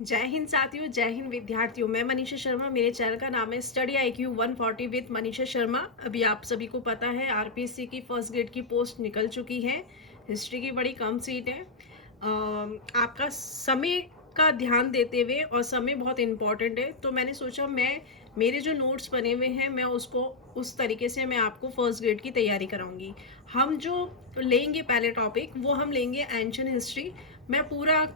जय हिंद साथियों, जय हिंद विद्यार्थियों। मैं मनीषा शर्मा, मेरे चैनल का नाम है study IQ 140 with Manisha Sharma. अभी आप सभी को पता है आरपीएससी की फर्स्ट ग्रेड की पोस्ट निकल चुकी है। हिस्ट्री की बड़ी कम सीट है। आपका समय का ध्यान देते हुए, और समय बहुत इम्पॉर्टेंट है, तो मैंने सोचा मेरे जो नोट्स बने हुए हैं मैं उसको उस तरीके से मैं आपको फर्स्ट ग्रेड की तैयारी कराऊंगी। हम जो लेंगे पहले टॉपिक वो हम लेंगे एंशियंट हिस्ट्री। मैं पूरा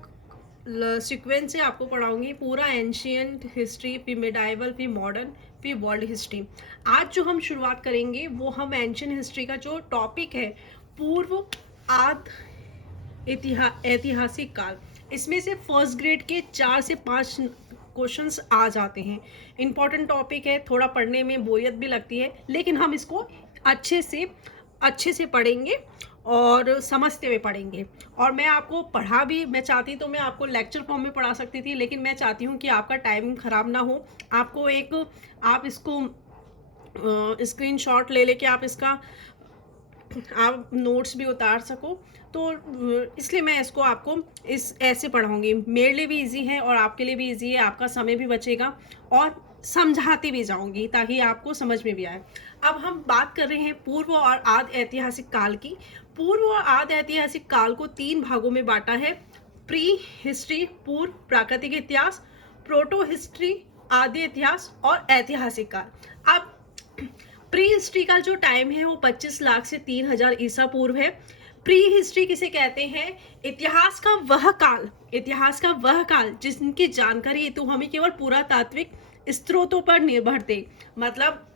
सीक्वेंस से आपको पढ़ाऊंगी, पूरा एंशियंट हिस्ट्री, फिर मिडाइवल, फिर मॉडर्न, फिर वर्ल्ड हिस्ट्री। आज जो हम शुरुआत करेंगे वो हम एंशियंट हिस्ट्री का जो टॉपिक है, पूर्व आद ऐतिहासिक काल। इसमें से फर्स्ट ग्रेड के 4 से 5 क्वेश्चंस आ जाते हैं। इम्पॉर्टेंट टॉपिक है, थोड़ा पढ़ने में बोरियत भी लगती है, लेकिन हम इसको अच्छे से पढ़ेंगे और समझते हुए पढ़ेंगे। और मैं आपको मैं चाहती तो मैं आपको लेक्चर फॉर्म में पढ़ा सकती थी, लेकिन मैं चाहती हूँ कि आपका टाइम खराब ना हो। आप इसको स्क्रीनशॉट ले लेके आप नोट्स भी उतार सको। तो इसलिए मैं इसको आपको ऐसे पढ़ाऊंगी। मेरे लिए भी इजी है और आपके लिए भी इजी है, आपका समय भी बचेगा और समझाती भी जाऊंगी ताकि आपको समझ में भी आए। अब हम बात कर रहे हैं पूर्व और आद ऐतिहासिक काल की। पूर्व और आद ऐतिहासिक काल को 3 भागों में बांटा है। प्री हिस्ट्री पूर्व प्राकृतिक इतिहास, प्रोटो हिस्ट्री आदि इतिहास, और ऐतिहासिक काल। अब प्री हिस्ट्री का जो टाइम है वो 25 लाख से 3000 ईसा पूर्व है। प्री हिस्ट्री किसे कहते हैं? इतिहास का वह काल जिसकी जानकारी हेतु हमें केवल पुरातात्विक स्रोतों पर निर्भर थे। मतलब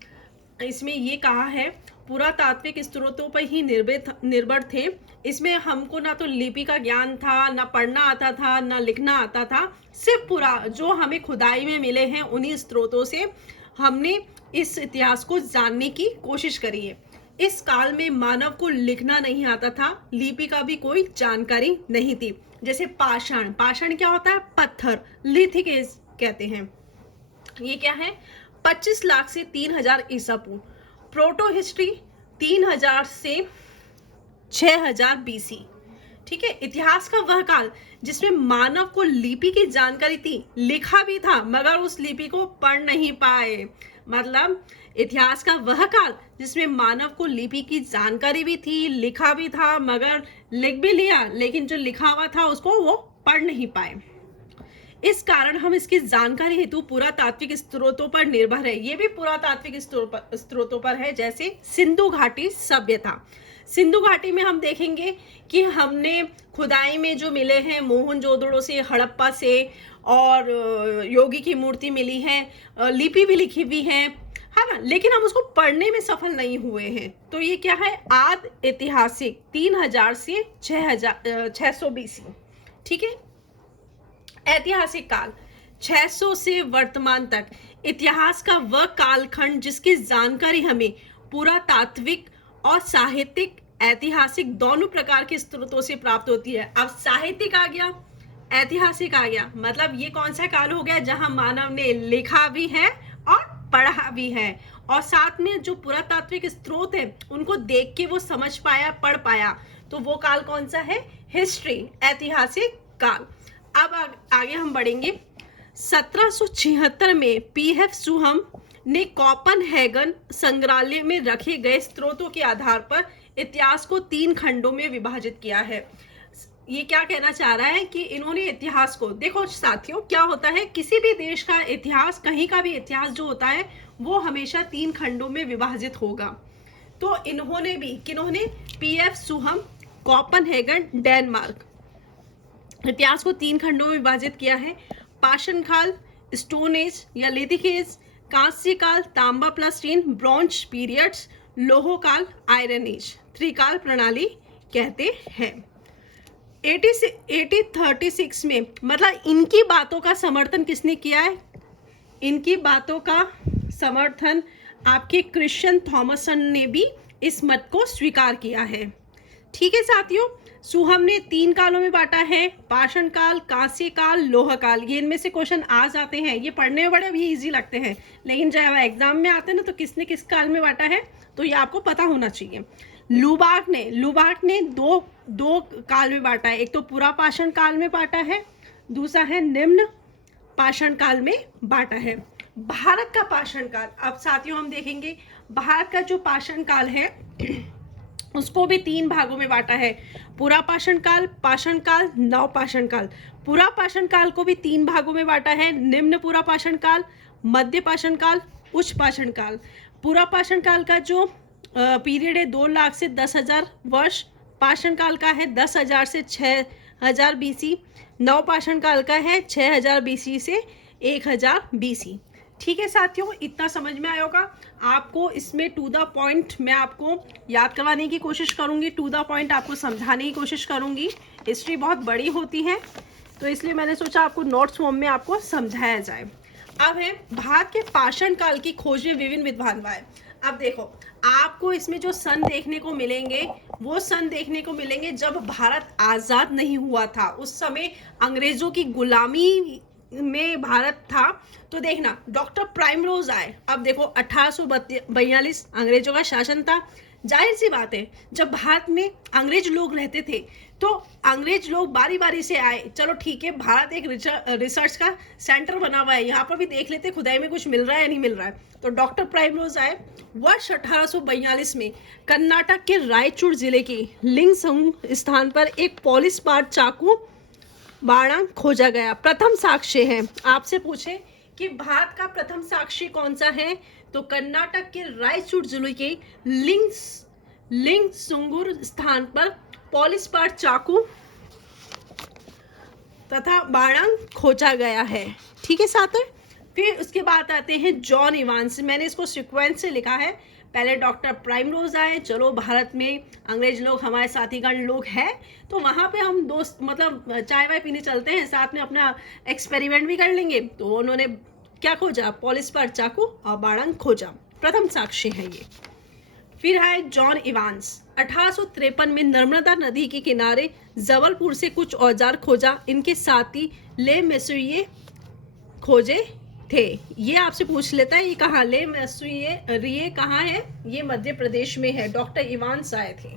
इसमें ये कहा है पुरातात्विक स्रोतों पर ही निर्भर थे। इसमें हमको ना तो लिपि का ज्ञान था, ना पढ़ना आता था, ना लिखना आता था। सिर्फ पूरा जो हमें खुदाई में मिले हैं उन्हीं स्रोतों से हमने इस इतिहास को जानने की कोशिश करी है। इस काल में मानव को लिखना नहीं आता था, लिपि का भी कोई जानकारी नहीं थी। जैसे पाषाण क्या होता है? पत्थर, लिथिक एज कहते हैं। ये क्या है? 25 लाख से 3000 ईसा पूर्व। प्रोटो हिस्ट्री 3000 से 6000 BC। ठीक है, इतिहास का वह काल जिसमें मानव को लिपि की जानकारी थी, लिखा भी था मगर उस लिपि को पढ़ नहीं पाए। मतलब इतिहास का वह काल जिसमें मानव को लिपि की जानकारी भी थी, लिखा भी था, मगर लिख भी लिया लेकिन जो लिखा हुआ था उसको वो पढ़ नहीं पाए। इस कारण हम इसकी जानकारी हेतु पुरातात्विक स्रोतों पर निर्भर है। ये भी पुरातात्विक स्रोतों पर है, जैसे सिंधु घाटी सभ्यता। सिंधु घाटी में हम देखेंगे कि हमने खुदाई में जो मिले हैं मोहनजोदड़ो से, हड़प्पा से, और योगी की मूर्ति मिली है, लिपि भी लिखी हुई है ना, लेकिन हम उसको पढ़ने में सफल नहीं हुए हैं। तो ये क्या है? आद ऐतिहासिक 3000 से 600 BC। ठीक है, ऐतिहासिक काल 600 से वर्तमान तक। इतिहास का वह कालखंड जिसकी जानकारी हमें पुरातात्विक और साहित्यिक, ऐतिहासिक दोनों प्रकार के स्रोतों से प्राप्त होती है। अब साहित्यिक आ गया, ऐतिहासिक आ गया, मतलब ये कौन सा काल हो गया? जहां मानव ने लिखा भी है और पढ़ा भी है, और साथ में जो पुरातात्विक स्रोत है उनको देख के वो समझ पाया, पढ़ पाया। तो वो काल कौन सा है? हिस्ट्री, ऐतिहासिक काल। अब आगे हम बढ़ेंगे। 1776 में PF सुहम ने कोपनहेगन संग्रहालय में रखे गए स्रोतों के आधार पर इतिहास को 3 खंडों में विभाजित किया है। ये क्या कहना चाह रहा है कि इन्होंने इतिहास को, देखो साथियों, क्या होता है किसी भी देश का इतिहास, कहीं का भी इतिहास जो होता है वो हमेशा 3 खंडों में विभाजित होगा। तो इन्होंने भी, किन्होंने? PF सुहम, कोपनहेगन, डेनमार्क, इतिहास को 3 खंडों में विभाजित किया है। पाषाण काल, स्टोन एज या लिथिक एज, कांस्य काल, तांबा प्लस टीन, ब्रॉन्ज पीरियड्स, लोह काल, आयरन एज, त्रिकाल प्रणाली कहते हैं। 1836 में, मतलब इनकी बातों का समर्थन किसने किया है? इनकी बातों का समर्थन आपके क्रिश्चियन थॉमसन ने भी इस मत को स्वीकार किया है। ठीक है साथियों, सुहम ने 3 कालों में बांटा है, पाषाण काल, कांस्य काल, लोह काल। ये इनमें से क्वेश्चन आ जाते हैं, ये पढ़ने में बड़े भी इजी लगते हैं, लेकिन जब एग्जाम में आते हैं ना तो किसने किस काल में बांटा है तो ये आपको पता होना चाहिए। लुबार्क ने दो काल में बांटा है। एक तो पुरापाषाण काल में बांटा है, दूसरा है निम्न पाषाण काल में बांटा है। भारत का पाषाण काल, अब साथियों हम देखेंगे भारत का जो पाषाण काल है उसको भी 3 भागों में बांटा है। पूरा पाषाण काल, नव पाषाण काल। पूरा पाषाण काल को भी 3 भागों में बांटा है, निम्न पूरा पाषाण काल, मध्य पाषाण काल, उच्च पाषाण काल। पूरा पाषाण काल का जो पीरियड है 2 लाख से 10,000 वर्ष, पाषाण काल का है 10,000 से 6,000 बीसी, नव पाषाण काल का है 6,000 बीसी से 1,000 बीसी। ठीक है साथियों, इतना समझ में आया होगा आपको। इसमें टू द पॉइंट मैं आपको याद करवाने की कोशिश करूंगी, टू द पॉइंट आपको समझाने की कोशिश करूंगी। हिस्ट्री बहुत बड़ी होती है तो इसलिए मैंने सोचा आपको नोट्स फॉर्म में आपको समझाया जाए। अब है भारत के पाषाण काल की खोज में विभिन्न विद्वान हुआ है। अब देखो आपको इसमें जो सन देखने को मिलेंगे वो सन देखने को मिलेंगे जब भारत आज़ाद नहीं हुआ था, उस समय अंग्रेजों की गुलामी में भारत था। तो देखना डॉक्टर प्राइमरोज आए। अब देखो 1842 अंग्रेजों का शासन था। जाहिर सी बात है जब भारत में अंग्रेज लोग रहते थे तो अंग्रेज लोग बारी बारी से आए, चलो ठीक है भारत एक रिसर्च का सेंटर बना हुआ है, यहाँ पर भी देख लेते खुदाई में कुछ मिल रहा है या नहीं मिल रहा है। तो डॉक्टर प्राइमरोज आए। वर्ष 1842 में कर्नाटक के रायचूर जिले के लिंगसंग स्थान पर एक पॉलिश पार्ट चाकू बाणा खोजा गया। प्रथम साक्ष्य है, आपसे पूछे कि भारत का प्रथम साक्ष्य कौन सा है, तो कर्नाटक के रायचूर जिले के लिंगसुंगुर स्थान पर पॉलिश पार्ट चाकू तथा बाणा खोजा गया है। ठीक है साथ में फिर उसके बाद आते हैं जॉन इवांस। मैंने इसको सीक्वेंस से लिखा है, पहले डॉक्टर प्राइमरोज आए, चलो भारत में अंग्रेज लोग हमारे साथीगण लोग हैं तो वहाँ पे हम दोस्त मतलब चाय वाय पीने चलते हैं, साथ में अपना एक्सपेरिमेंट भी कर लेंगे। तो उन्होंने क्या खोजा, पॉलिश पार्ट चाकू और बाणा खोजा। प्रथम साक्ष्य है ये। फिर है जॉन इवांस। 1853 में नर्मदा नदी के किनारे जबलपुर से कुछ औजार खोजा, इनके साथी ले मेसुए खोजे थे। ये आपसे पूछ लेता है ये कहाँ, ले मेसुए कहाँ है, ये मध्य प्रदेश में है। डॉक्टर इवांस आए थे।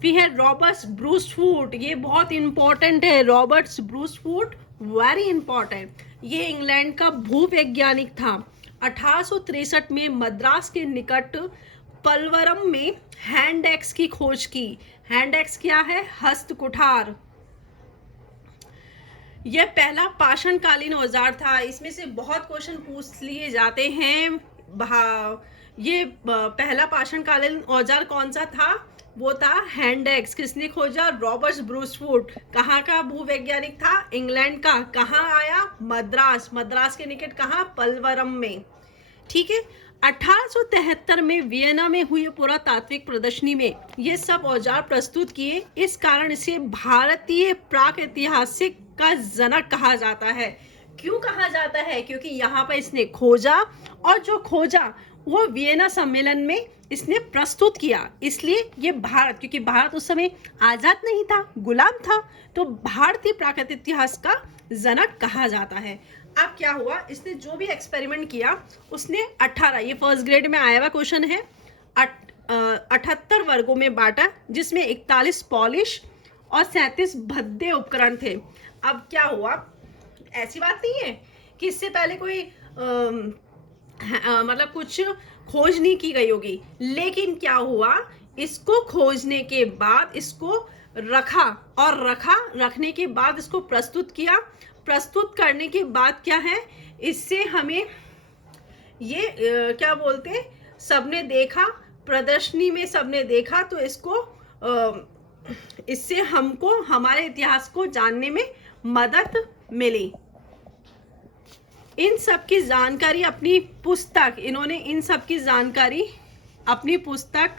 फिर है रॉबर्ट ब्रूसफूट, ये बहुत इंपॉर्टेंट है। रॉबर्ट ब्रूसफूट वेरी इंपॉर्टेंट, ये इंग्लैंड का भूवैज्ञानिक था। 1863 में मद्रास के निकट पलवरम में हैंड एक्स की खोज की। हैंड एक्स क्या है, हस्त कुठार। यह पहला पाषाणकालीन औजार था। इसमें से बहुत क्वेश्चन पूछ लिए जाते हैं। ये पहला पाषाणकालीन औजार कौन सा था, वो था हैंड एक्स। किसने खोजा, रॉबर्ट ब्रूसफूट। कहाँ का भूवैज्ञानिक था, इंग्लैंड का। कहाँ आया, मद्रास। मद्रास के निकट कहाँ, पलवरम में। ठीक है। 1873 में वियना में हुई पुरातात्विक प्रदर्शनी में ये सब औजार प्रस्तुत किए। इस कारण इसे भारतीय प्राक ऐतिहासिक का जनक कहा जाता है। क्यों कहा जाता है, क्योंकि यहाँ पर इसने खोजा और जो खोजा वो वियना सम्मेलन में इसने प्रस्तुत किया। इसलिए ये भारत, क्योंकि भारत उस समय आजाद नहीं था, गुलाम था, तो भारतीय प्राकृतिक इतिहास का जनक कहा जाता है। अब क्या हुआ, इसने जो भी एक्सपेरिमेंट किया उसने 18, ये फर्स्ट ग्रेड में आया हुआ क्वेश्चन है, 78 वर्गों में बांटा, जिसमें 41 पॉलिश और 37 भद्दे उपकरण थे। अब क्या हुआ, ऐसी बात नहीं है कि इससे पहले कोई मतलब कुछ खोज नहीं की गई होगी, लेकिन क्या हुआ, इसको खोजने के बाद इसको रखने के बाद इसको प्रस्तुत किया। प्रस्तुत करने के बाद क्या है, इससे हमें ये क्या बोलते हैं, सबने देखा, प्रदर्शनी में सबने देखा, तो इससे हमको हमारे इतिहास को जानने में मदद मिली। इन सब की जानकारी अपनी पुस्तक, इन्होंने इन सब की जानकारी अपनी पुस्तक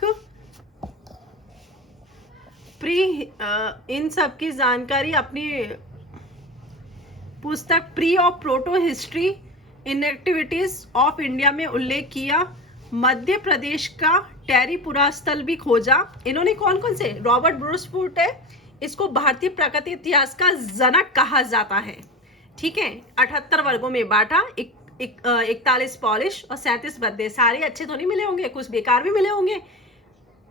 pre of proto history in activities of India में उल्लेख किया। मध्य प्रदेश का टेरीपुरा स्थल भी खोजा। इन्होंने कौन कौन से, रॉबर्ट ब्रूसफूट है, इसको भारतीय प्राकृतिक इतिहास का जनक कहा जाता है। ठीक है। 78 वर्गों में बांटा, 41 पॉलिश और 37 भद्दे। सारे अच्छे तो नहीं मिले होंगे, कुछ बेकार भी मिले होंगे।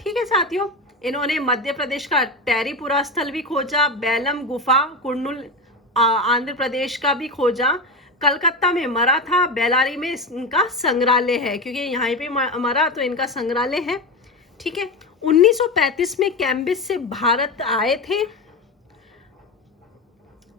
ठीक है साथियों, इन्होंने मध्य प्रदेश का टेरीपुरा स्थल भी खोजा, बेलम गुफा कुर्नूल आंध्र प्रदेश का भी खोजा, कलकत्ता में मरा था, बेलारी में इनका संग्रहालय है, क्योंकि यहाँ पे मरा तो इनका संग्रहालय है। ठीक है। 1935 में कैम्ब्रिज से भारत आए थे,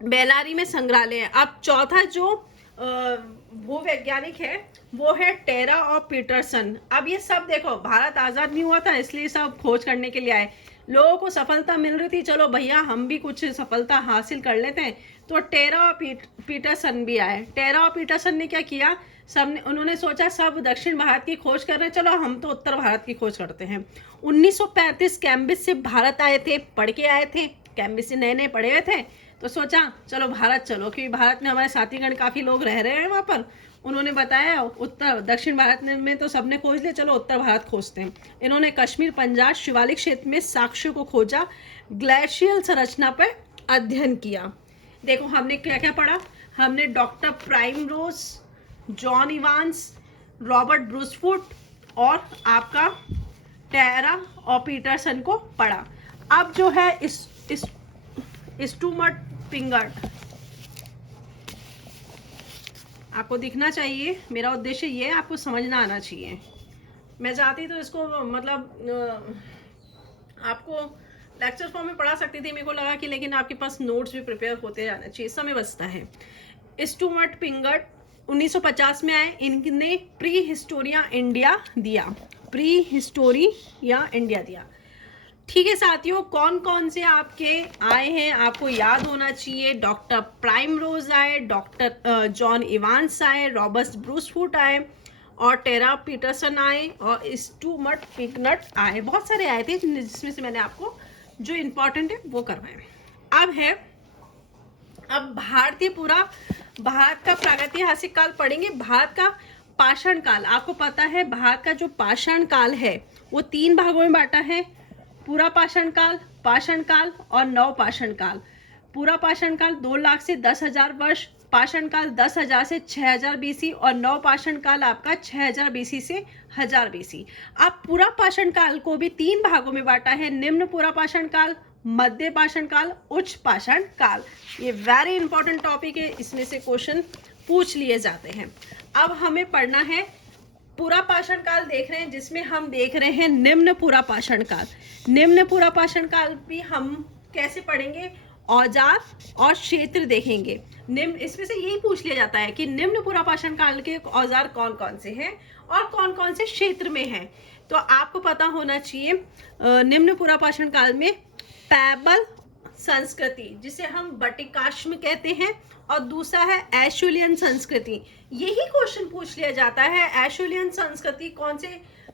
बेलारी में संग्रहालय है। अब चौथा जो भूवैज्ञानिक है वो है टेरा और पीटरसन। अब ये सब देखो, भारत आज़ाद नहीं हुआ था इसलिए सब खोज करने के लिए आए, लोगों को सफलता मिल रही थी, चलो भैया हम भी कुछ सफलता हासिल कर लेते हैं, तो टेरा और पीटरसन भी आए। टेरा और पीटरसन ने क्या किया, उन्होंने सोचा सब दक्षिण भारत की खोज कर रहे हैं, चलो हम तो उत्तर भारत की खोज करते हैं। 1935 कैम्ब्रिज से भारत आए थे, पढ़ के आए थे, कैम्ब्रिज से नए नए पढ़े हुए थे, तो सोचा चलो भारत चलो, क्योंकि भारत में हमारे साथीगण काफ़ी लोग रह रहे हैं वहाँ पर। उन्होंने बताया उत्तर दक्षिण भारत में तो सबने खोज लिया, चलो उत्तर भारत खोजते हैं। इन्होंने कश्मीर, पंजाब, शिवालिक क्षेत्र में साक्ष्यों को खोजा, ग्लेशियल संरचना पर अध्ययन किया। देखो हमने क्या क्या पढ़ा, हमने doctor primrose, John Evans, Robert Bruce Foote और आपका टेरा और पीटरसन को पढ़ा। अब जो है स्टूअर्ट पिंगट आपको दिखना चाहिए, मेरा उद्देश्य ये है आपको समझना आना चाहिए। मैं चाहती तो इसको मतलब आपको लेक्चर फॉर्म में पढ़ा सकती थी, मेरे को लगा कि लेकिन आपके पास नोट्स भी प्रिपेयर होते जाना चाहिए, समय बचता है। स्टूअर्ट पिंगट 1950 में आए, इनने प्री हिस्टोरिया इंडिया दिया, प्री हिस्टोरी या इंडिया दिया। ठीक है साथियों, कौन कौन से आपके आए हैं आपको याद होना चाहिए। डॉक्टर प्राइमरोज आए, डॉक्टर जॉन इवांस आए, रॉबर्ट ब्रूसफुट आए और टेरा पीटरसन आए और स्टूअर्ट पिंगट आए। बहुत सारे आए थे जिसमें से मैंने आपको जो इम्पोर्टेंट है वो करवाए। अब भारत का प्रागैतिहासिक काल पढ़ेंगे। भारत का पाषाण काल, आपको पता है भारत का जो पाषाण काल है वो 3 भागों में बांटा है, पूरा पाषाण काल और नव पाषाण काल। पूरा पाषाण काल 2 लाख से 10,000 वर्ष, पाषाण काल 10,000 से 6,000 बीसी और नव पाषाण काल आपका 6,000 बीसी से 1,000 बीसी। अब पूरा पाषाण काल को भी 3 भागों में बांटा है, निम्न पूरा पाषाण काल, मध्य पाषाण काल, उच्च पाषाण काल। ये वेरी इंपॉर्टेंट टॉपिक है, इसमें से क्वेश्चन पूछ लिए जाते हैं। अब हमें पढ़ना है पूरा पाषाण काल देख रहे हैं, जिसमें हम देख रहे हैं निम्न पूरा पाषाण काल। निम्न पूरा पाषाण काल भी हम कैसे पढ़ेंगे, औजार और क्षेत्र देखेंगे। निम्न इसमें से यही पूछ लिया जाता है कि निम्न पूरा पाषाण काल के औजार कौन कौन से हैं और कौन कौन से क्षेत्र में हैं। तो आपको पता होना चाहिए निम्न पूरा पाषाण काल में पैबल संस्कृति, जिसे हम बटिकाश्म कहते हैं, और दूसरा है एशुलियन संस्कृति। यही क्वेश्चन पूछ लिया जाता है, एशुलियन संस्कृति कौन से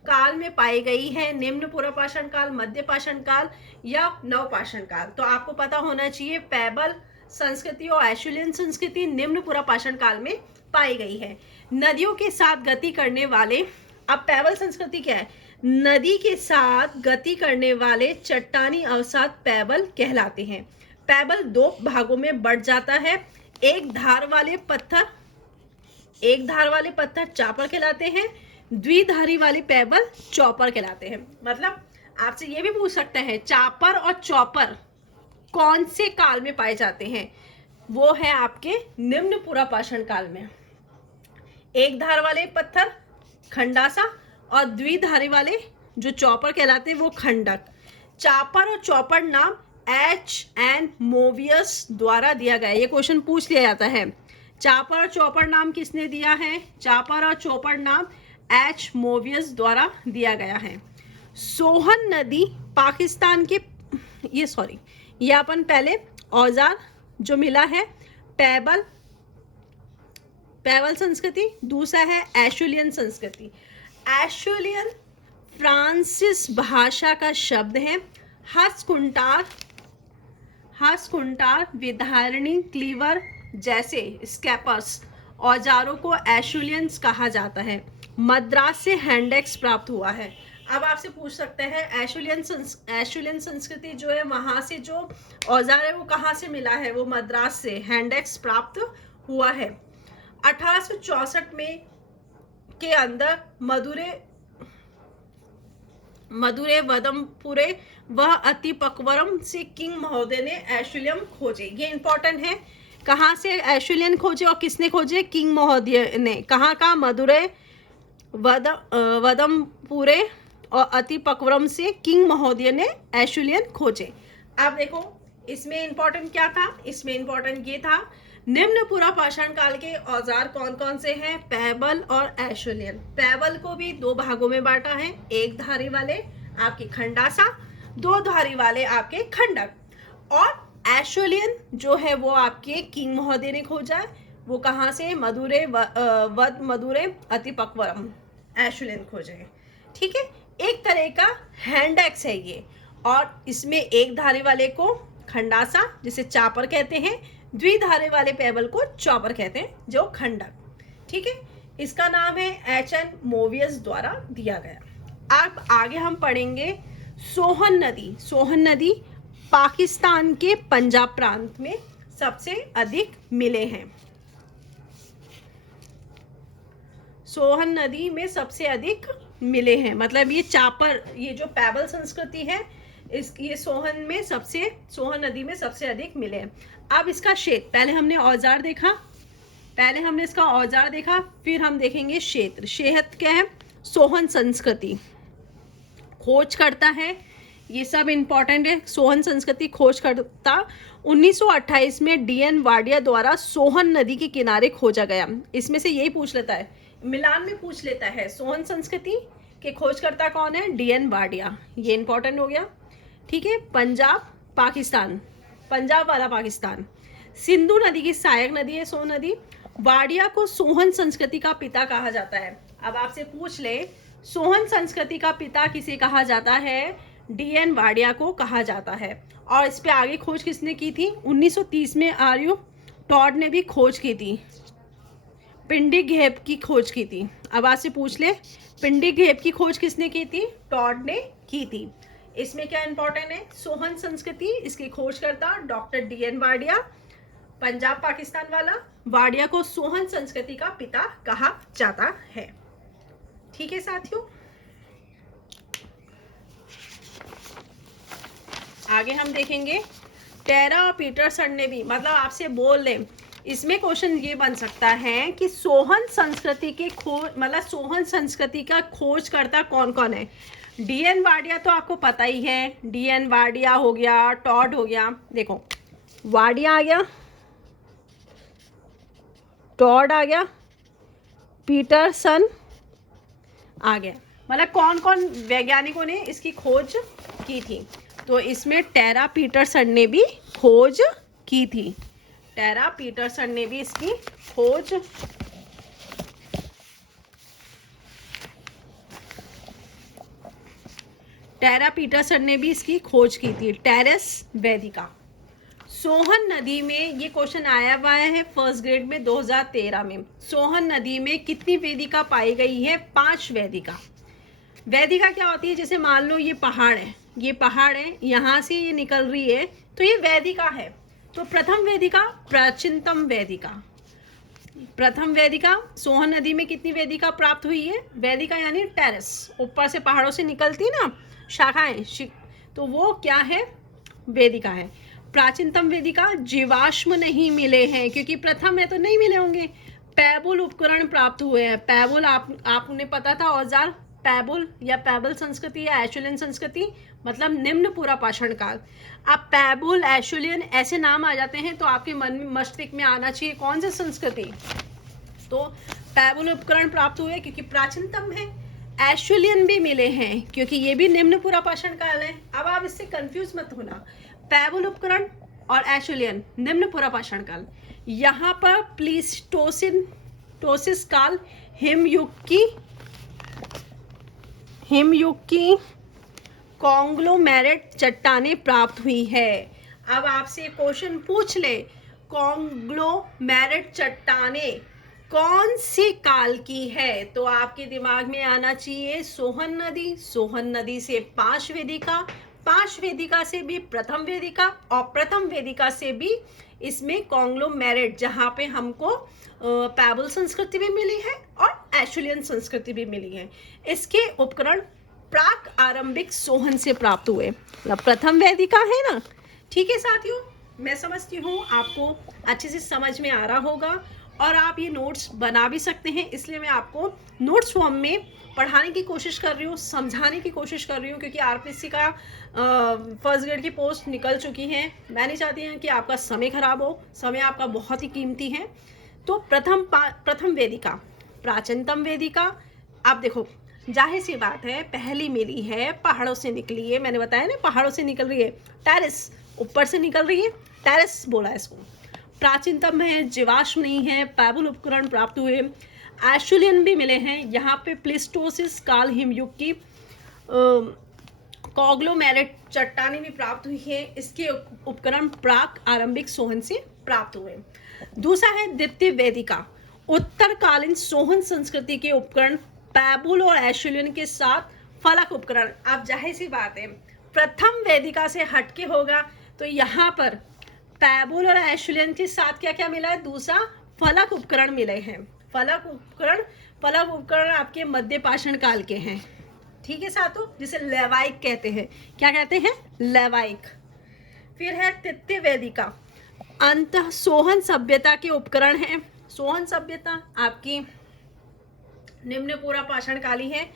काल में पाई गई है, निम्न पूरा पाषाण काल, मध्य पाषाण काल या नव पाषाण काल। तो आपको पता होना चाहिए पैबल संस्कृति और एशुलियन संस्कृति निम्न पूरा पाषाण काल में पाई गई है। नदियों के साथ गति करने वाले, अब पैबल संस्कृति क्या है, नदी के साथ गति करने वाले चट्टानी अवसाद पैबल कहलाते हैं। पैबल 2 भागों में बढ़ जाता है, एक धार वाले पत्थर चापर कहलाते हैं, द्विधारी वाले पैबल चौपर कहलाते हैं। मतलब आपसे ये भी पूछ सकते हैं चापर और चौपर कौन से काल में पाए जाते हैं, वो है आपके निम्न पूरा पाषाण काल में। एक धार वाले पत्थर खंडासा और द्विधारी वाले जो चौपर कहलाते हैं वो खंडक। चापर और चौपर नाम H.N. मोवियस द्वारा दिया गया, ये क्वेश्चन पूछ लिया जाता है। चापर और चौपर नाम किसने दिया है, चापर और चौपर नाम H. मोवियस द्वारा दिया गया है। सोहन नदी पाकिस्तान के ये अपन पहले औजार जो मिला है पैबल संस्कृति, दूसरा है एशुलियन संस्कृति। एशुलियन फ्रांसीस भाषा का शब्द है। हस्तकुंटार, विधारणी, क्लीवर जैसे स्कैपर्स औजारों को एशुलियंस कहा जाता है। मद्रास से हैंडेक्स प्राप्त हुआ है। अब आपसे पूछ सकते हैं एशुलियन संस्कृति जो है वहां से जो औजार है वो कहाँ से मिला है, वो मद्रास से हैंडेक्स प्राप्त हुआ है। 1864 में के अंदर मदुरे वदमपुरे व अतिपक्वरम से किंग महोदय ने एशुलियम खोजे। ये इंपॉर्टेंट है, कहाँ से ऐशुलियन खोजे और किसने खोजे? किंग महोदय ने। कहाँ का? मदुरै, वदमपुरे और अतिपक्वरम से किंग महोदय ने ऐशुलियन खोजे। अब देखो इसमें इंपॉर्टेंट क्या था? इसमें इंपॉर्टेंट ये था, निम्न पूरा पाषाण काल के औजार कौन कौन से हैं? पैबल और ऐशुलियन। पैबल को भी दो भागों में बांटा है, एक धारी वाले आपके खंडासा, दो धारी वाले आपके खंडक। और ऐशुलियन जो है वो आपके किंग महोदय ने खोजा है। वो कहाँ से? मदुरै, मदुरै अतिपक्वरम ऐशुलियन खोजे हैं। ठीक है, एक तरह का हैंड एक्स है ये। और इसमें एक धारे वाले को खंडासा जिसे चापर कहते हैं, द्विधारे वाले पैबल को चॉपर कहते हैं, जो खंडक। ठीक है, इसका नाम है एच.एन. मोवियस द्वारा दिया गया। अब आगे हम पढ़ेंगे सोहन नदी। सोहन नदी पाकिस्तान के पंजाब प्रांत में सबसे अधिक मिले हैं। सोहन नदी में सबसे अधिक मिले हैं, मतलब ये चापर, ये जो पैबल संस्कृति है, ये सोहन नदी में सबसे अधिक मिले हैं। अब इसका क्षेत्र, पहले हमने औजार देखा, इसका औजार देखा, फिर हम देखेंगे क्षेत्र। क्षेत्र क्या है? सोहन संस्कृति खोज करता है, ये सब इंपॉर्टेंट है। सोहन संस्कृति खोज करता 1928 में डी.एन. वाडिया द्वारा सोहन नदी के किनारे खोजा गया। इसमें से यही पूछ लेता है, मिलान में पूछ लेता है, सोहन संस्कृति के खोजकर्ता कौन है? डी.एन. वाडिया। ये इंपॉर्टेंट हो गया। ठीक है, पंजाब पाकिस्तान, पंजाब वाला पाकिस्तान। सिंधु नदी की सहायक नदी है सोहन नदी। वाडिया को सोहन संस्कृति का पिता कहा जाता है। अब आपसे पूछ ले, सोहन संस्कृति का पिता किसे कहा जाता है? डी.एन. वाडिया को कहा जाता है। और इस पे आगे खोज किसने की थी? 1930 में आर्यू टॉड ने भी खोज की थी, पिंडी घेप की खोज की थी। अब आपसे पूछ ले, पिंडी घेप की खोज किसने की थी? टॉड ने की थी। इसमें क्या इंपॉर्टेंट है? सोहन संस्कृति, इसकी खोजकर्ता डॉक्टर डी.एन. वाडिया, पंजाब पाकिस्तान वाला। वाडिया को सोहन संस्कृति का पिता कहा जाता है। ठीक है साथियों, आगे हम देखेंगे टेरा पीटरसन ने भी, मतलब आपसे बोल लें, इसमें क्वेश्चन ये बन सकता है कि सोहन संस्कृति के मतलब सोहन संस्कृति का खोजकर्ता कौन कौन है? डी.एन. वाडिया तो आपको पता ही है, डी.एन. वाडिया हो गया, टॉड हो गया। देखो वाडिया आ गया, टॉड आ गया, पीटरसन आ गया, मतलब कौन कौन वैज्ञानिकों ने इसकी खोज की थी? तो इसमें टेरा पीटरसन ने भी खोज की थी। टेरा पीटरसन ने भी इसकी खोज की थी। टेरेस वेदिका। सोहन नदी में, ये क्वेश्चन आया हुआ है फर्स्ट ग्रेड में 2013 में। सोहन नदी में कितनी वेदिका पाई गई है? 5 वेदिका। वेदिका क्या होती है? जैसे मान लो ये पहाड़ है, यहाँ से ये निकल रही है, तो ये वेदिका है। तो प्रथम वेदिका, प्राचीनतम वेदिका। प्रथम वेदिका, सोहन नदी में कितनी वेदिका प्राप्त हुई है? वेदिका यानी टेरेस, ऊपर से पहाड़ों से निकलती ना शाखाएं, तो वो क्या है? वेदिका है। प्राचीनतम वेदिका, जीवाश्म नहीं मिले हैं, क्योंकि प्रथम है तो नहीं मिले होंगे। पैबुल उपकरण प्राप्त हुए हैं। पैबुल आपने पता था औजार, पैबुल या पैबल संस्कृति या ऐशुलियन संस्कृति, मतलब निम्न पूरा पाषाण काल। अब पैबुल, ऐशुलियन ऐसे नाम आ जाते हैं तो आपके मन में, मस्तिष्क में आना चाहिए कौन सी संस्कृति? तो पैबुल उपकरण प्राप्त हुए क्योंकि प्राचीनतम है। ऐशुलियन भी मिले हैं क्योंकि ये भी निम्न पूरा पाषाण काल है। अब आप इससे कंफ्यूज मत होना, पैबुल उपकरण और ऐशुलियन निम्न पूरा पाषाण काल। यहाँ पर प्लीस्टोसिस काल, हिमयुग की कॉन्ग्लोमेरेट चट्टानें प्राप्त हुई है। अब आपसे क्वेश्चन पूछ ले, कॉन्ग्लोमेरेट चट्टानें कौन से काल की है? तो आपके दिमाग में आना चाहिए सोहन नदी। सोहन नदी से 5 वेदिका, 5 वेदिका से भी प्रथम वेदिका, और प्रथम वेदिका से भी इसमें कॉन्ग्लोमेरेट, जहाँ पे हमको पैबल संस्कृति भी मिली है और ऐशुलियन संस्कृति भी मिली है। इसके उपकरण प्राक आरंभिक सोहन से प्राप्त हुए, मतलब प्रथम वेदिका है ना। ठीक है साथियों, मैं समझती हूँ आपको अच्छे से समझ में आ रहा होगा और आप ये नोट्स बना भी सकते हैं, इसलिए मैं आपको नोट्स फॉर्म में पढ़ाने की कोशिश कर रही हूँ, समझाने की कोशिश कर रही हूँ, क्योंकि आरपीएससी का फर्स्ट ग्रेड की पोस्ट निकल चुकी हैं। मैं नहीं चाहती हूँ कि आपका समय खराब हो, समय आपका बहुत ही कीमती है। तो प्रथम वेदिका, प्राचीनतम वेदिका, आप देखो जाहिर सी बात है, पहली मिली है, पहाड़ों से निकली है, मैंने बताया ना पहाड़ों से निकल रही है, टेरेस ऊपर से निकल रही है, टेरेस बोला इसको। प्राचीनतम है, जीवाश्म नहीं है, पैबुल उपकरण प्राप्त हुए, एशुलियन भी मिले हैं, यहाँ पे प्लिस्टोसिस काल हिमयुग की कॉग्लोमेरेट चट्टानें भी प्राप्त हुई है, इसके उपकरण प्राक आरंभिक सोहन से प्राप्त हुए। दूसरा है द्वितीय वेदिका, उत्तरकालीन सोहन संस्कृति के उपकरण पैबुल और एशुलियन के साथ फलक उपकरण। अब जाहिर सी बात है, प्रथम वेदिका से हटके होगा, तो यहाँ पर पैबुल और एशुलियन के साथ क्या क्या मिला है, दूसरा फलक उपकरण मिले हैं। फलक उपकरण आपके मध्य पाषाण काल के हैं, ठीक है साथों, जिसे लेवाइक कहते हैं। क्या कहते हैं, लेवाइक। फिर है तृतीय वेदिका, अंत सोहन सभ्यता के उपकरण हैं। सोहन सभ्यता आपकी निम्न पूरा पाषाण काली है।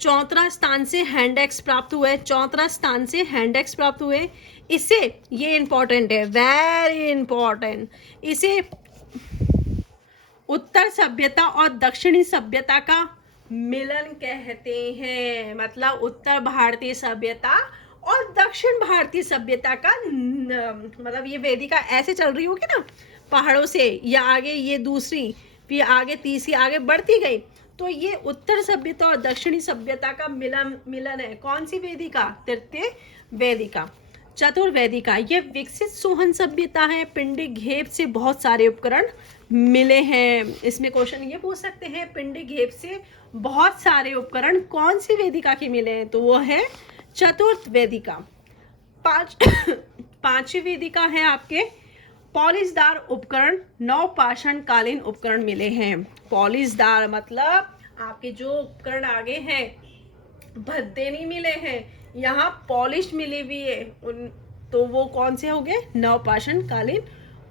चौथा स्थान से हैंडेक्स प्राप्त हुए, चौथा स्थान से हैंडेक्स प्राप्त हुए। इसे, ये इंपॉर्टेंट है, वेरी इंपॉर्टेंट, इसे उत्तर सभ्यता और दक्षिणी सभ्यता का मिलन कहते हैं। मतलब उत्तर भारतीय सभ्यता और दक्षिण भारतीय सभ्यता का मतलब ये वेदिका ऐसे चल रही होगी ना, पहाड़ों से या आगे ये दूसरी, फिर आगे तीसरी, आगे बढ़ती गई, तो ये उत्तर सभ्यता और दक्षिणी सभ्यता का मिलन है। कौन सी वेदिका, तृतीय वेदिका। चतुर्वेदिका, ये विकसित सोहन सभ्यता है, पिंडिक घेप से बहुत सारे उपकरण मिले हैं। इसमें क्वेश्चन ये पूछ सकते हैं, पिंडिक घेप से बहुत सारे उपकरण कौन सी वेदिका के मिले हैं, तो वो है चतुर्थ वेदिका। पांचवी वेदिका है आपके पॉलिशदार उपकरण, नवपाषाण कालीन उपकरण मिले हैं। पॉलिशदार मतलब आपके जो उपकरण आगे हैं भद्दे नहीं मिले हैं, यहाँ पॉलिश मिली हुई है, तो वो कौन से हो गए, नवपाषाण कालीन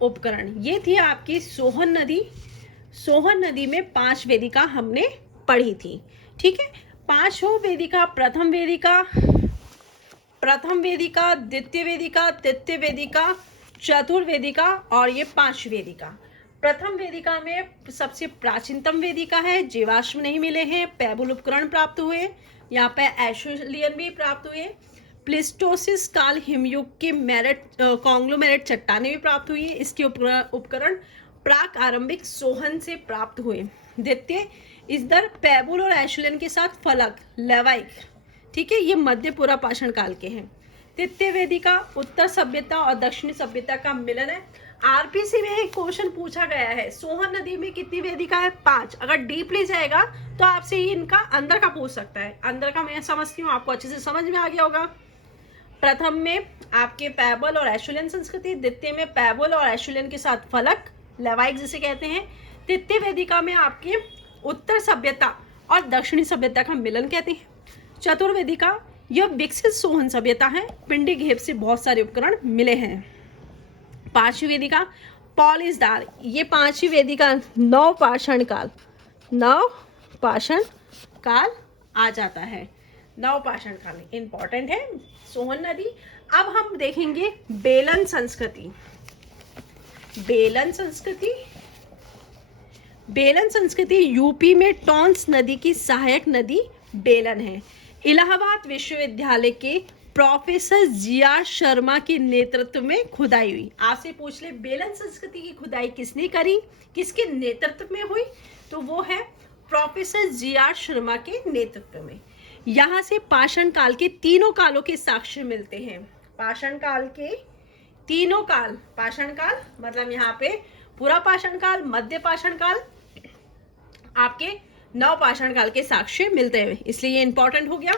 उपकरण। ये थी आपकी सोहन नदी। सोहन नदी में 5 वेदिका हमने पढ़ी थी, ठीक है। 5 वेदिका, प्रथम वेदिका, द्वितीय वेदिका, तृतीय वेदिका, चतुर्वेदिका और ये 5 वेदिका। प्रथम वेदिका में सबसे प्राचीनतम वेदिका है, जीवाश्म नहीं मिले हैं, पैबुल उपकरण प्राप्त हुए, यहाँ पे एशुलियन भी प्राप्त हुए, प्लिस्टोसिस काल हिमयुग के कॉन्ग्लोमेरेट चट्टानें भी प्राप्त हुई है, इसके उपकरण प्राक आरंभिक सोहन से प्राप्त हुए। द्वितीय, इधर पैबुल और एशुलियन के साथ फलक, लेवाइक, ठीक है, ये मध्य पूरा पाषाण काल के हैं। तृतीय वेदिका उत्तर सभ्यता और दक्षिणी सभ्यता का मिलन है। आरपीसी में एक क्वेश्चन पूछा गया है, सोहन नदी में कितनी वेदिका है, 5। अगर डीपली जाएगा तो आपसे ये इनका अंदर का पूछ सकता है। अंदर का मैं समझती हूँ आपको अच्छे से समझ में आ गया होगा। प्रथम में आपके पैबल और एशुलियन संस्कृति, द्वितीय में पैबल और एशुलियन के साथ फलक, लेवाइक जिसे कहते हैं। तृतीय वेदिका में आपके उत्तर सभ्यता और दक्षिणी सभ्यता का मिलन कहते हैं। चतुर्वेदिका, यह विकसित सोहन सभ्यता है, पिंडी घेप से बहुत सारे उपकरण मिले हैं। 5वीं वेदिका पॉलिशदार, ये 5वीं वेदिका नवपाषाण काल आ जाता है। नवपाषाण काल इंपॉर्टेंट है, सोहन नदी। अब हम देखेंगे बेलन संस्कृति। बेलन संस्कृति यूपी में टॉन्स नदी की सहायक नदी बेलन है। इलाहाबाद विश्वविद्यालय के प्रोफेसर जिया शर्मा के नेतृत्व में खुदाई हुई। आपसे पूछ ले बेलन संस्कृति की खुदाई किसने करी, किसके नेतृत्व में हुई, तो वो है प्रोफेसर जिया शर्मा के नेतृत्व में। यहाँ से पाषाण काल के तीनों कालों के साक्ष्य मिलते हैं। पाषाण काल के तीनों काल, पाषाण काल मतलब यहाँ पे पूरा पाषाण काल, मध्य पाषाण काल, आपके नवपाषाण काल के साक्ष्य मिलते हैं, इसलिए ये इंपॉर्टेंट हो गया।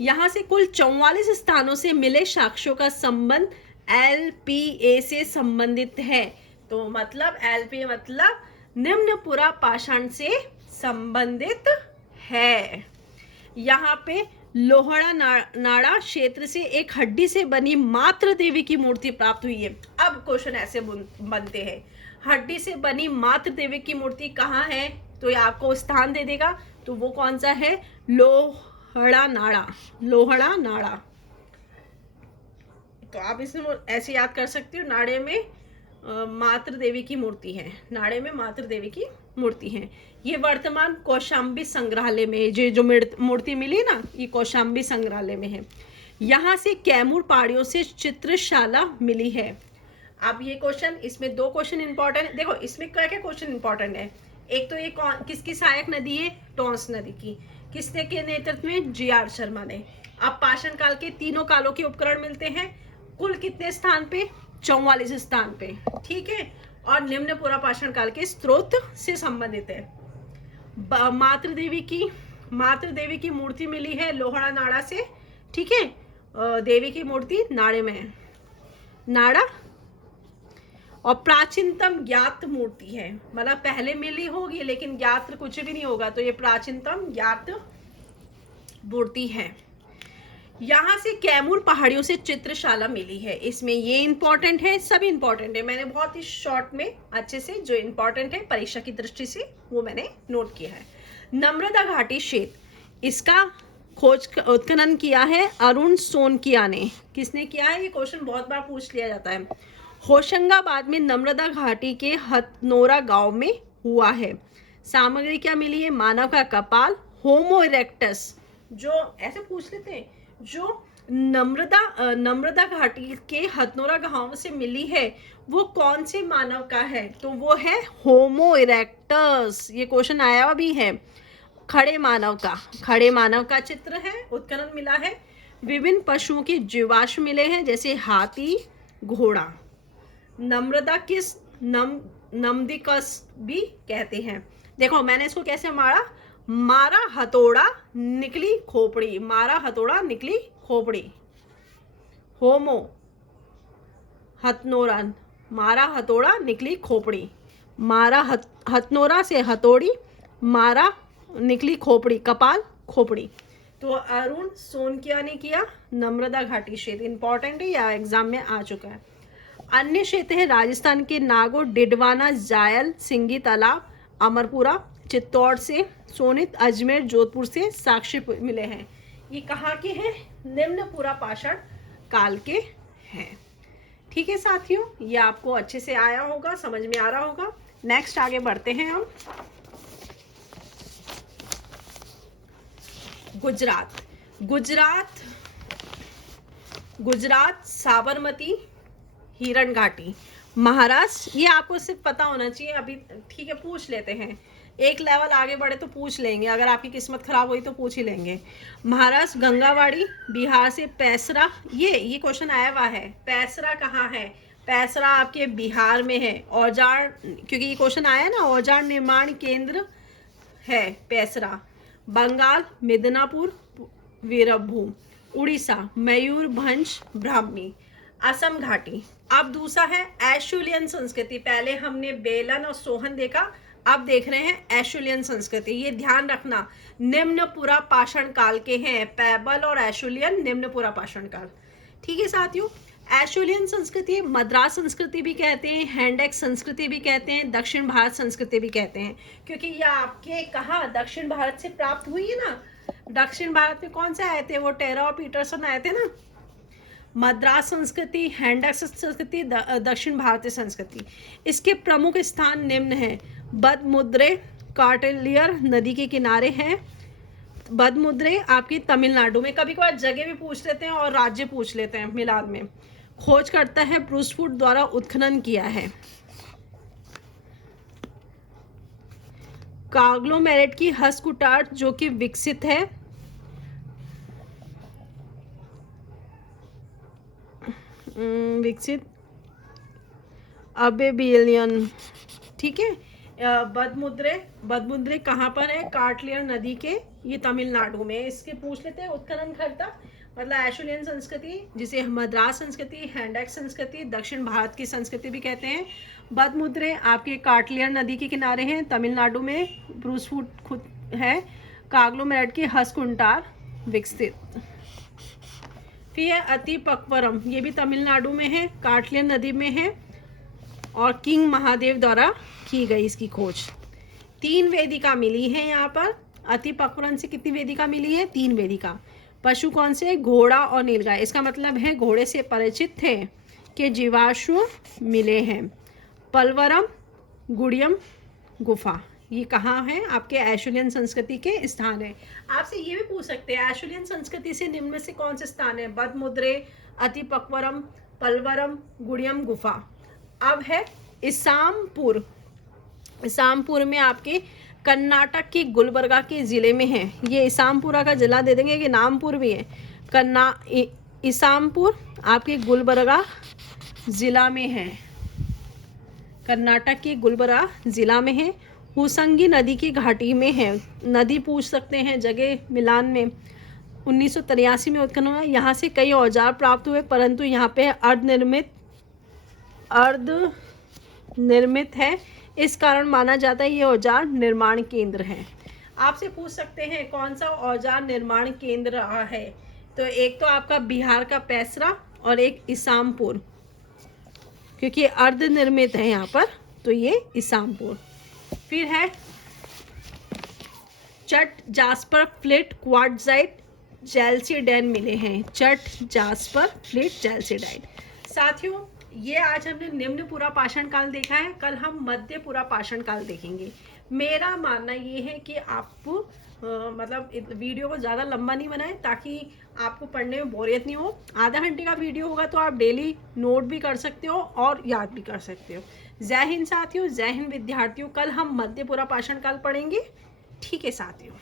यहाँ से कुल 44 स्थानों से मिले साक्ष्यों का संबंध एलपीए से संबंधित है। तो मतलब एलपीए मतलब निम्न पूरा पाषाण से संबंधित है। यहाँ पे लोहड़ा नाड़ा क्षेत्र से एक हड्डी से बनी मातृ देवी की मूर्ति प्राप्त हुई है। अब क्वेश्चन ऐसे बनते हैं, हड्डी से बनी मातृ देवी की मूर्ति कहाँ है, तो ये आपको स्थान दे देगा, तो वो कौन सा है, लोहड़ा नाड़ा, लोहड़ा नाड़ा। तो आप इसे ऐसे याद कर सकते हो, नाड़े में मातृ देवी की मूर्ति है, नाड़े में मातृ देवी की मूर्ति है। ये वर्तमान कौशाम्बी संग्रहालय में, जो मूर्ति मिली ना, ये कौशाम्बी संग्रहालय में है। यहाँ से कैमूर पहाड़ियों से चित्रशाला मिली है। अब ये क्वेश्चन, इसमें दो क्वेश्चन इंपॉर्टेंट है। देखो इसमें क्या क्या क्वेश्चन इंपॉर्टेंट है। एक तो ये किसकी सहायक नदी है, टोंस नदी की, किसने के नेतृत्व में, GR शर्मा ने। अब पाषाण काल के तीनों कालों के उपकरण मिलते हैं, कुल कितने स्थान पे, 44 स्थान पे, ठीक है। और निम्न पूरा पाषाण काल के स्रोत से संबंधित है। मातृ देवी की मूर्ति मिली है लोहड़ा नाड़ा से, ठीक है। देवी की मूर्ति नाड़े में है, नाड़ा। और प्राचीनतम ज्ञात मूर्ति है, मतलब पहले मिली होगी लेकिन ज्ञात कुछ भी नहीं होगा, तो ये प्राचीनतम ज्ञात मूर्ति है। यहाँ से कैमूर पहाड़ियों से चित्रशाला मिली है। इसमें ये इंपॉर्टेंट है, सब इंपॉर्टेंट है, मैंने बहुत ही शॉर्ट में अच्छे से जो इंपॉर्टेंट है परीक्षा की दृष्टि से वो मैंने नोट किया है। नम्रता घाटी क्षेत्र, इसका खोज उत्खनन किया है अरुण सोनकिया ने। किसने किया है, ये क्वेश्चन बहुत बार पूछ लिया जाता है। होशंगाबाद में नम्रता घाटी के हथनोरा गांव में हुआ है। सामग्री क्या मिली है, मानव का कपाल, होमो इरेक्टस, जो ऐसे पूछ लेते हैं, जो नम्रता घाटी के हथनोरा गांव से मिली है वो कौन से मानव का है, तो वो है होमो इरेक्टस। ये क्वेश्चन आया भी है, खड़े मानव का चित्र है, उत्खनन मिला है। विभिन्न पशुओं के जीवाश्म मिले हैं, जैसे हाथी, घोड़ा। नम्रता किस नमदिकस भी कहते हैं। देखो मैंने इसको कैसे मारा हथौड़ा निकली खोपड़ी, मारा हथौड़ा निकली खोपड़ी। होमो हथनोरा, मारा हथौड़ा निकली खोपड़ी, मारा हथनोरा से हथौड़ी, मारा निकली खोपड़ी, कपाल खोपड़ी। तो अरुण सोनकिया ने किया। नम्रता घाटी क्षेत्र इंपॉर्टेंट है या एग्जाम में आ चुका है। अन्य क्षेत्र है राजस्थान के नागौर, डिडवाना, जायल, सिंगी तालाब, अमरपुरा, चित्तौड़ से, सोनित, अजमेर, जोधपुर से साक्ष्य मिले हैं। ये कहाँ के हैं, निम्न पूरा पाषाण काल के हैं। ठीक है साथियों, ये आपको अच्छे से आया होगा, समझ में आ रहा होगा। नेक्स्ट आगे बढ़ते हैं हम। गुजरात साबरमती, हिरण घाटी, महाराष्ट्र। ये आपको सिर्फ पता होना चाहिए अभी, ठीक है, पूछ लेते हैं। एक लेवल आगे बढ़े तो पूछ लेंगे, अगर आपकी किस्मत खराब हुई तो पूछ ही लेंगे। महाराष्ट्र गंगावाड़ी, बिहार से पैसरा, ये क्वेश्चन आया हुआ है। पैसरा कहाँ है, पैसरा आपके बिहार में है। औजार, क्योंकि ये क्वेश्चन आया ना, औजार निर्माण केंद्र है पैसरा। बंगाल मिदनापुर, वीरभूम। उड़ीसा मयूरभंज, ब्राह्मणी। असम घाटी। अब दूसरा है एशुलियन संस्कृति। पहले हमने बेलन और सोहन देखा, अब देख रहे हैं एशुलियन संस्कृति। ये ध्यान रखना, निम्न पूरा पाषाण काल के हैं, पैबल और एशुलियन निम्न पूरा पाषाण काल। ठीक है साथियों, एशुलियन संस्कृति मद्रास संस्कृति भी कहते हैं, हैंडेक्स संस्कृति भी कहते हैं, दक्षिण भारत संस्कृति भी कहते हैं, क्योंकि ये आपके कहाँ दक्षिण भारत से प्राप्त हुई है ना। दक्षिण भारत में कौन से आए थे, वो टेरा और पीटरसन आए थे ना। मद्रास संस्कृति, हैंडेक्स संस्कृति, दक्षिण भारतीय संस्कृति। इसके प्रमुख स्थान निम्न हैं। बदमुद्रे कार्टेलियर नदी के किनारे हैं। बदमुद्रे आपकी तमिलनाडु में, कभी कभार जगह भी पूछ लेते हैं और राज्य पूछ लेते हैं मिलान में। खोज करता है ब्रूसफुट द्वारा उत्खनन किया है। कांग्लोमेरेट की हस्कुटार जो कि विकसित है। अबेबिलियन, ठीक है। बदमुद्रे कहाँ पर है, कार्टलियर नदी के, ये तमिलनाडु में। इसके पूछ लेते हैं उत्खनन करता, मतलब एशुलियन संस्कृति, जिसे मद्रास संस्कृति, हैंडेक्स संस्कृति, दक्षिण भारत की संस्कृति भी कहते हैं। बदमुद्रे आपके कार्टलियर नदी के किनारे हैं, तमिलनाडु में। ब्रूसफुट खुद है। कांग्लोमेरेट की हस्कुटार विकसित। फिर है अति पक्वरम, ये भी तमिलनाडु में है, कार्टिलियन नदी में है और किंग महादेव द्वारा की गई इसकी खोज। 3 वेदिका मिली है यहाँ पर। अति पक्वरम से कितनी वेदिका मिली है? 3 वेदिका। पशु कौन से? घोड़ा और नीलगाय। इसका मतलब है घोड़े से परिचित थे कि जीवाश्म मिले हैं। पलवरम, गुड़ियम गुफा, ये कहाँ है? आपके एशुलियन संस्कृति के स्थान है। आपसे ये भी पूछ सकते हैं एशुलियन संस्कृति से निम्न में से कौन से स्थान है? बदमुद्रे, अति पक्वरम, पलवरम, गुड़ियम गुफा। अब है इसामपुर। इसामपुर में आपके कर्नाटक के गुलबर्गा के ज़िले में है। ये इसामपुरा का ज़िला दे देंगे कि नामपुर भी है। इसामपुर आपके गुलबर्गा ज़िला में है, कर्नाटक के गुलबर्गा ज़िला में है। हुसंगी नदी की घाटी में है। नदी पूछ सकते हैं, जगह मिलान में 1983 में उत्खनन हुआ। यहाँ से कई औजार प्राप्त हुए, परंतु यहाँ पे अर्धनिर्मित है। इस कारण माना जाता है ये औजार निर्माण केंद्र है। आपसे पूछ सकते हैं कौन सा औजार निर्माण केंद्र रहा है? तो एक तो आपका बिहार का पैसरा और एक इसामपुर, क्योंकि अर्धनिर्मित है यहाँ पर, तो ये इसामपुर। फिर है चट, जास्पर, फ्लिट, क्वार्ट्जाइट, जैल्सीडाइन मिले हैं। चट, जास्पर, फ्लिट, जैल्सीडाइन। साथियों, ये आज हमने निम्न पूरा पाषाण काल देखा है। कल हम मध्य पूरा पाषाण काल देखेंगे। मेरा मानना ये है कि आपको मतलब वीडियो को ज़्यादा लंबा नहीं बनाएं, ताकि आपको पढ़ने में बोरियत नहीं हो। आधा घंटे का वीडियो होगा तो आप डेली नोट भी कर सकते हो और याद भी कर सकते हो। जय हिंद साथियों, जय हिंद विद्यार्थियों। कल हम मध्य पूरा पाषाण काल पढ़ेंगे। ठीक है साथियों।